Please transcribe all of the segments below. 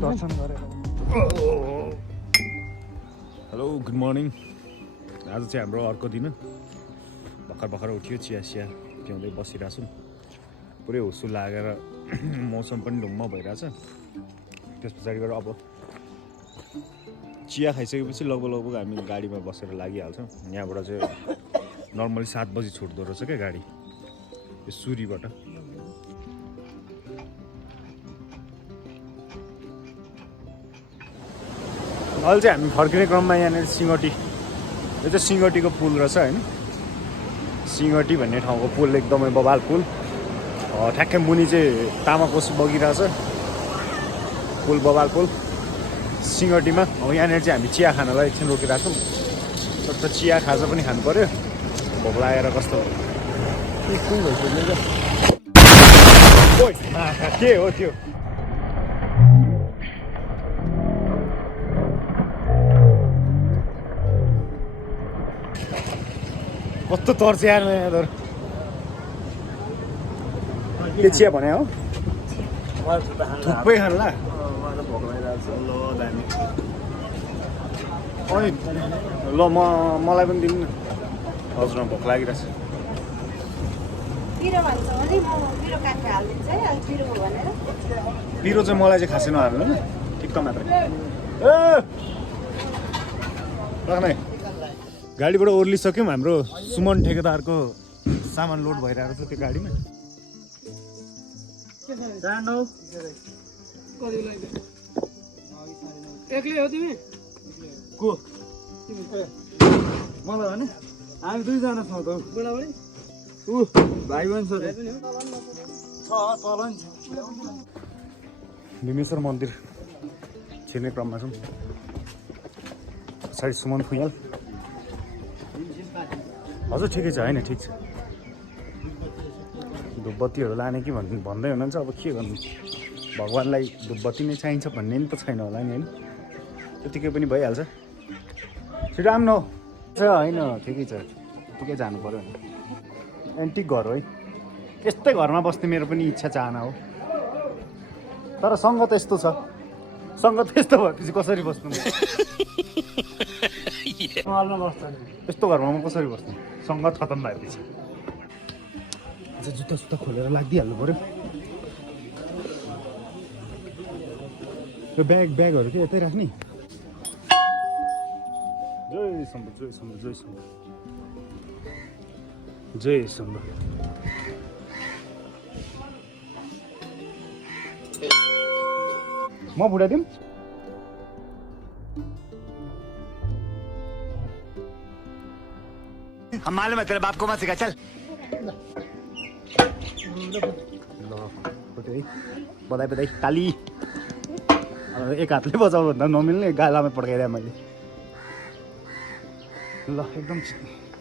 दर्शन गरेर। Hello good morning. आज चाहिँ हाम्रो अर्को दिन भर्खर उठ्यो, चिया पिउँदै बसिरहेको छौँ। पुरै हुस्सु लागेर मौसम पनि ढुङ्ग भइरहेछ। त्यस पछाडि गएर अब चिया खाइसकेपछि लगभग हामी गाडीमा बसेर लागिहाल्छौँ। यहाँबाट चाहिँ नर्मली 7 बजी छुट्दो रहेछ क्या गाडी, यो सुरीबाट। अहिले चाहिँ हामी फर्किने क्रममा यहाँनिर सिङ्गटी, यो चाहिँ सिङ्गटीको पुल रहेछ होइन। सिङ्गटी भन्ने ठाउँको पुल एकदमै बबाल पुल। ठ्याक्कै मुनि चाहिँ तामाकोस बगिरहेछ, पुल बबाल पुल सिङ्गटीमा। अब यहाँनिर चाहिँ हामी चिया खानलाई एकछिन रोकिरहेको छौँ। त चिया खाजा पनि खानु पऱ्यो, भोक लागेर कस्तो के हो त्यो। कस्तो तर्छ यार यहाँ के चिया भने हो थुक्पै खानला। अनि ल मलाई पनि दिनु न। हजुर भोक लागिरहेछ। पिरो चाहिँ मलाई चाहिँ खासै नहाल्नु ल, ठिक्क मात्र। राख्ने गाडीबाट ओर्लिसक्यौँ। हाम्रो सुमन ठेकेदारको सामान लोड भइरहेको छ त्यो गाडीमा। एक्लै हो तिमी को मलाई भने हामी दुईजना छौँ त बुढाबुढी भाइ बहिनी छ तल नि। भीमेश्वर मन्दिर छिर्ने क्रममा छौँ। पछाडि सुमन फुयाल। हजुर ठिकै छ होइन, ठिक छ। धुपबत्तीहरू लाने कि भन्दै हुनुहुन्छ। अब के गर्नु, भगवान्लाई धुपबत्ती नै चाहिन्छ भन्ने नि त छैन होला नि होइन, त्यतिकै पनि भइहाल्छ। छिटो आउनु होइन, ठिकै छ, ठिकै जानु पऱ्यो नि। एन्टिक घर हो है, यस्तै घरमा बस्ने मेरो पनि इच्छा चाहना हो। तर सङ्गत यस्तो छ, सङ्गत यस्तो भएपछि कसरी बस्नु, यस्तो घरमा म कसरी बस्नु, सङ्गत खतम भएपछि। जुत्ता खोलेर लाग्दिहाल्नु पऱ्यो। यो ब्यागहरू के यतै राख्ने। जय शम्भु जय शम्भु जय शम्भु जय शम्भु। म बुढाइदिउँ हम मालूम है तेरे बाप को मत सिखा चल। बधाई बधाई ताली। एक हातले बजाउनु भन्दा नमिल्ने, गालामा पड्काइदिएँ मैले। ल एकदम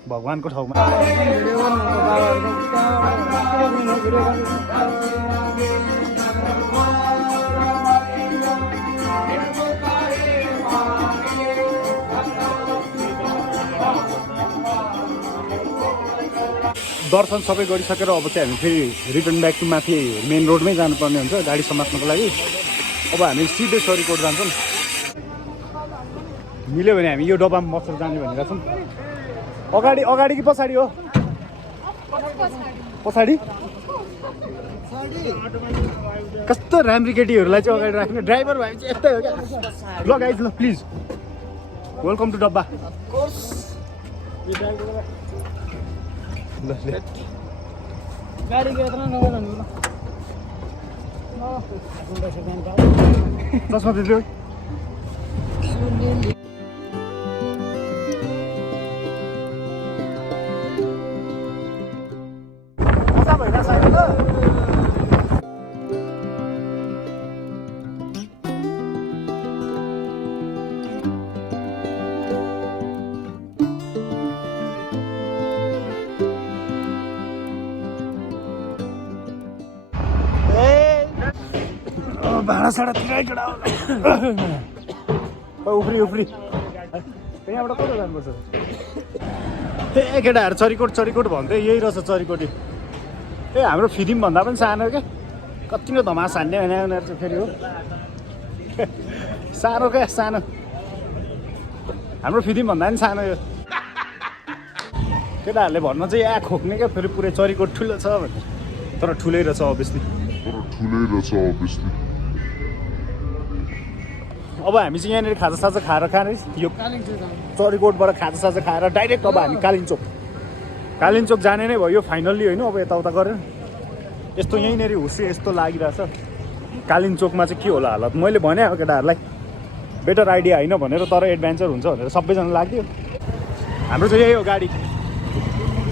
भगवान्को ठाउँमा। दर्शन सबै गरिसकेर अब चाहिँ हामी फेरि रिटर्न ब्याक टु माथि मेन रोडमै जानुपर्ने हुन्छ गाडी समात्नको लागि। अब हामी सिधै चरिकोट जान्छौँ। मिल्यो भने हामी यो डब्बामा बसेर जाने भनेर छौँ। अगाडि कि पछाडि हो? पछाडि। कस्तो राम्री केटीहरूलाई चाहिँ अगाडि राख्ने, ड्राइभर भए चाहिँ यस्तै हो क्या। ल गाइज ल प्लिज वेलकम टु डब्बा। चस्मा दिनु भाँडा साडा तिरै केटा उफ्री त्यहाँबाट कता जानुपर्छ? ए केटाहरू चरिकोट भन्दै यही रहेछ चरिकोटी। ए हाम्रो फिदिम भन्दा पनि सानो क्या, कति नै धमास हान्ने भने उनीहरू चाहिँ फेरि हो। सानो क्या सानो हाम्रो फिदिम भन्दा पनि सानो यो केटाहरूले भन्न चाहिँ यहाँ खोक्ने क्या फेरि पुरै चरीकोट ठुलो छ भनेर तर ठुलै रहेछ अभियसली अब हामी चाहिँ यहाँनिर खाजासाजा खाएर खाने यो चरीकोटबाट खाजासाजा खाएर डाइरेक्ट अब हामी कालिन्चोक जाने नै भयो फाइनल्ली होइन अब यताउता गरेर यस्तो यहीँनिर हुस्से यस्तो लागिरहेछ कालिन्चोकमा चाहिँ के होला हालत मैले भने अब केटाहरूलाई बेटर आइडिया होइन भनेर तर एडभेन्चर हुन्छ भनेर सबैजना लाग्यो हाम्रो चाहिँ यही हो गाडी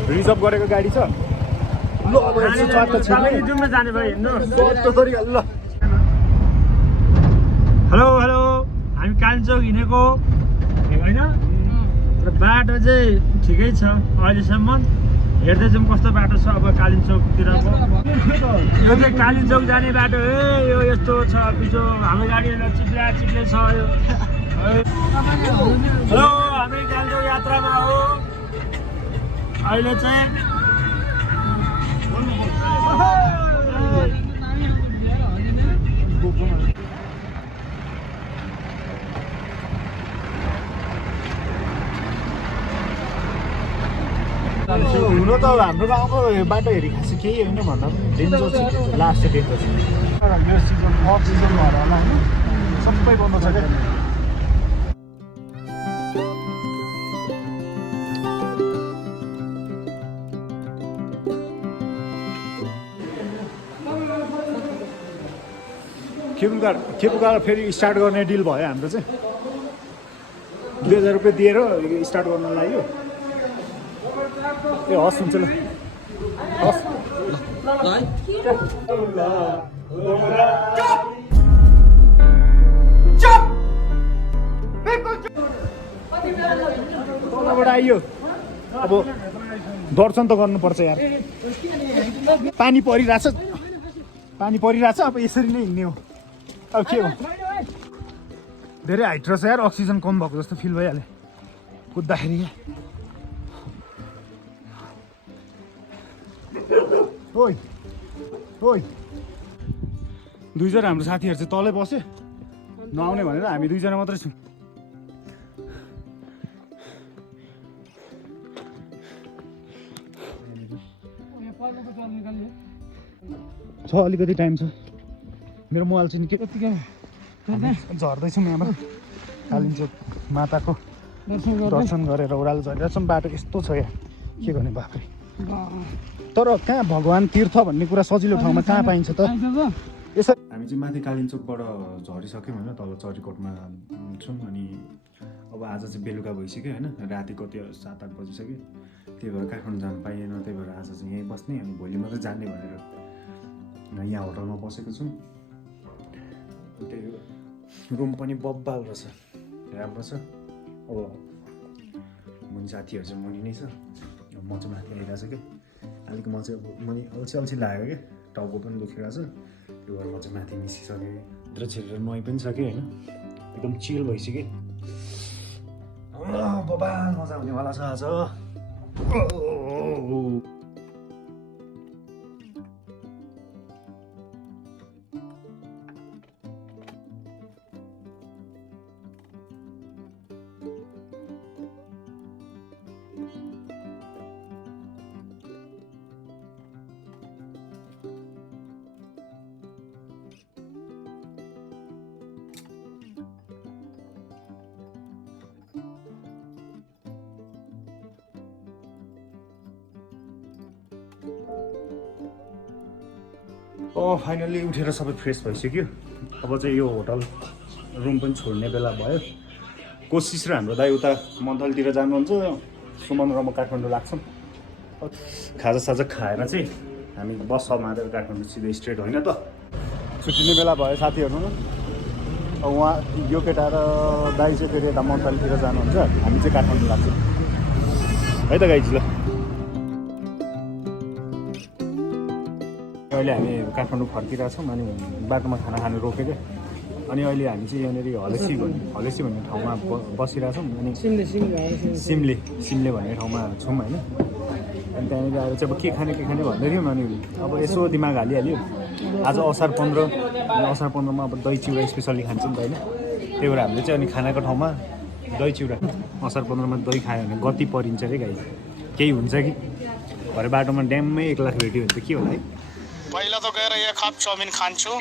रिजर्भ गरेको गाडी छ ल अब जाने भयो ल हेलो हामी कालिचोक हिँडेको होइन र बाटो चाहिँ ठिकै छ अहिलेसम्म हेर्दै जाउँ कस्तो बाटो छ अब कालिचोकतिरको यो चाहिँ कालिचोक जाने बाटो हो यो यस्तो छ पिछो हाम्रो गाडीहरू चिप्ले छ यो हेलो हामी कालिचोक यात्रामा हो अहिले चाहिँ हुन त हाम्रो गाउँको बाटो हेरी खासै केही होइन भन्दा पनि डेन्जर चाहिँ लास्ट डेन्जर छ यो सिजन अफ सिजन भएर होला होइन सबै बन्द छ क्या खेपुकार फेरि स्टार्ट गर्ने डिल भयो हाम्रो चाहिँ 2000 रुपियाँ दिएर स्टार्ट गर्न लाग्यो ए हस् हुन्छ ल हस् तलबाट आइयो अब दर्शन त गर्नुपर्छ यार पानी परिरहेछ अब यसरी नै हिँड्ने हो अब के हो धेरै हाइट रहेछ यार अक्सिजन कम भएको जस्तो फिल भइहाल्यो कुद्दाखेरि ओइ दुईजना हाम्रो साथीहरू चाहिँ तलै बस्यो नआउने भनेर हामी दुईजना मात्रै छौँ छ अलिकति टाइम छ मेरो मोबाइल चाहिँ के झर्दैछौँ यहाँबाट कालिचोक माताको दर्शन गरेर ओह्रालो झरिरहेछौँ बाटो यस्तो छ यहाँ के गर्ने बाफ्रे तर कहाँ भगवान् तीर्थ भन्ने कुरा सजिलो ठाउँमा कहाँ पाइन्छ त यसरी हामी चाहिँ माथि कालिचोकबाट झरिसक्यौँ होइन तल चरीकोटमा छौँ अनि अब आज चाहिँ बेलुका भइसक्यो होइन राति कति 7-8 बजिसक्यो त्यही भएर काठमाडौँ जानु पाइएन त्यही भएर आज चाहिँ यहीँ बस्ने अनि भोलि मात्रै जाने भनेर यहाँ होटलमा बसेको छौँ त्यही हो रुम पनि बब्बाल रहेछ राम्रो छ अब मुनि साथीहरू चाहिँ मुनि नै छ म चाहिँ माथि आइरहेको छ क्या अलिक म चाहिँ अब मुनि अल्छी लाग्यो क्या टाउको पनि दुखिरहेको छ त्यो भएर म चाहिँ माथि निस्किसकेँ भित्र छिरेर नुहाइ पनि सक्यो होइन एकदम चिल भइसक्यो बबाल मजा आउनेवाला छ आज फाइनल्ली उठेर सबै फ्रेस भइसक्यो अब चाहिँ यो होटल रुम पनि छोड्ने बेला भयो कोसिस र हाम्रो दाइ उता मन्थलतिर जानुहुन्छ सुमन र म काठमाडौँ लाग्छौँ खाजासाजा खाएर चाहिँ हामी बस मारेर काठमाडौँ सिधै स्ट्रेट होइन त छुट्टिने बेला भयो साथीहरू उहाँ यो केटा र दाइ चाहिँ फेरि यता मन्थलतिर जानुहुन्छ हामी चाहिँ काठमाडौँ लाग्छौँ है त गाइज ल अहिले हामी काठमाडौँ फर्किरहेछौँ अनि बाटोमा खाना खानु रोकेको अनि अहिले हामी चाहिँ यहाँनिर हलेसी भन्ने ठाउँमा बसिरहेछौँ अनि सिमले भन्ने ठाउँमा छौँ होइन अनि त्यहाँनिर आएर चाहिँ अब के खाने भन्दै थियौँ अनि अब यसो दिमाग हालिहाल्यो आज असार 15 अनि असार 15मा अब दही चिउरा स्पेसली खान्छ नि त होइन त्यही भएर हामीले चाहिँ अनि खानाको ठाउँमा दही चिउरा असार 15मा दही खायो भने गति परिन्छ अरे गाई केही हुन्छ कि भरे बाटोमा ड्याममै 1 लाख भेट्यो भने त के होला है पहिला त गएर यहाँ खाप चाउमिन खान्छु